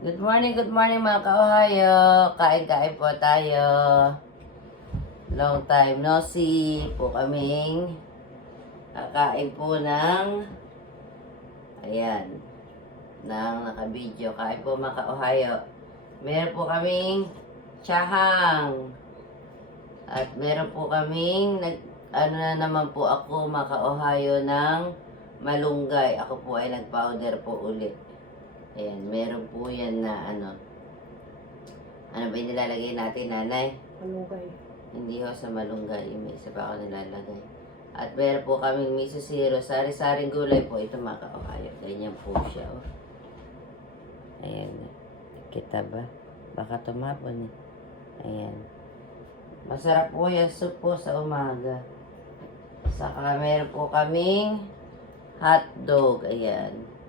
Good morning mga ka-Ohio. Kain-kain po tayo. Long time no see po kaming kakain po ng ayan, ng naka-video. Kain po mga ka-Ohio. Meron po kaming tiyahang. At meron po kaming ano na naman po ako mga ka-Ohio ng malunggay. Ako po ay nag-powder po ulit. Ayan, meron po yan na ano. Ano ba yung nilalagay natin, nanay? Malunggay. Hindi ho sa malunggay. May isa pa ako nilalagay. At meron po kaming miso zero. Sari-saring gulay po. Ito mga ka-Ohio. Ganyan po siya. Oh. Ayan. Kita ba? Baka tumapon eh. Ayan. Masarap po yung soup po sa umaga. Saka meron po kaming hotdog. Ayan.